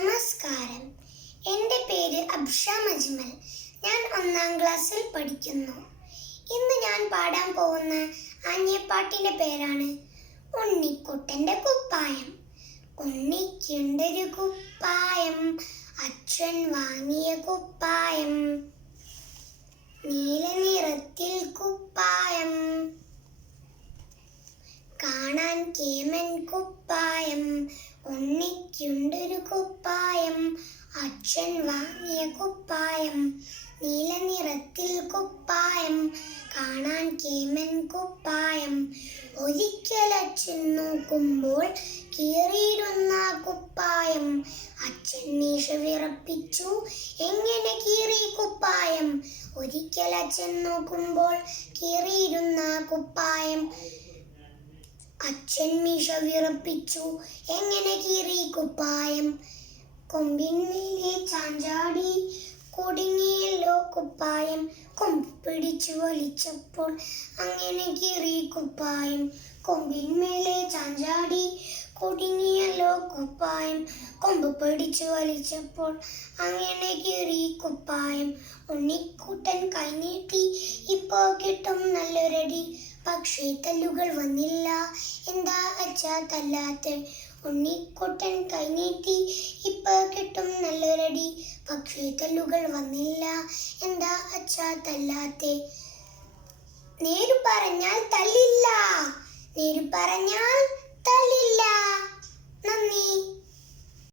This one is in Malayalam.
നമസ്കാരം. എൻ്റെ പേര് അബ്ഷ മജ്മൽ. ഞാൻ 1-ാം ക്ലാസ്സിൽ പഠിക്കുന്നു. ഇന്ന് ഞാൻ പാടാൻ പോകുന്ന ആഞ്ഞപ്പാട്ടിൻ്റെ പേരാണ് ഉണ്ണിക്കുട്ടൻ്റെ കുപ്പായം. ഉണ്ണിക്കുണ്ടൊരു കുപ്പായം, അച്ഛൻ വാങ്ങിയ കുപ്പായം, നീല നിറത്തിൽ കുപ്പായം, കാണാൻ കേമൻ കുപ്പായം. ഉണ്ണിക്കുണ്ടൊരു കുപ്പായം, അച്ഛൻ വാങ്ങിയ കുപ്പായം, നീല നിറത്തിൽ കുപ്പായം, കാണാൻ കേമൻ കുപ്പായം. ഒരിക്കൽ അച്ഛൻ നോക്കുമ്പോൾ കീറിയിരുന്ന കുപ്പായം, അച്ഛൻ മീശ വിറപ്പിച്ചു, എങ്ങനെ കീറി കുപ്പായം. ഒരിക്കൽ അച്ഛൻ നോക്കുമ്പോൾ കീറിയിരുന്ന കുപ്പായം, അച്ഛൻ മീശ വിറപ്പിച്ചു, എങ്ങനെ കീറി കുപ്പായം. കൊമ്പിന്മേലെ ചാഞ്ചാടി കുടുങ്ങിയല്ലോ കുപ്പായം, കൊമ്പ് പിടിച്ചു വലിച്ചപ്പോൾ അങ്ങനെ കീറി കുപ്പായം. കൊമ്പിന്മേലെ ചാഞ്ചാടി കുടുങ്ങിയല്ലോ കുപ്പായം, കൊമ്പ് പിടിച്ചു വലിച്ചപ്പോൾ അങ്ങനെ കീറി കുപ്പായം. ഉണ്ണിക്കുട്ടൻ കൈനീട്ടി, ഇപ്പോ കിട്ടും നല്ലൊരടി, പക്ഷേ തല്ലുകൾ വന്നില്ല, എന്താ അച്ഛാ തല്ലാത്തെ. ഉണ്ണിക്കുട്ടൻ കൈനീട്ടി, ഇപ്പോ കിട്ടും നല്ലൊരടി, പക്ഷേ തല്ലുകൾ വന്നില്ല, എന്താ അച്ഛാ തല്ലാത്തെ. നേരു പറഞ്ഞാൽ തല്ലില്ല, നേരു പറഞ്ഞാൽ തല്ലില്ല. നന്ദി.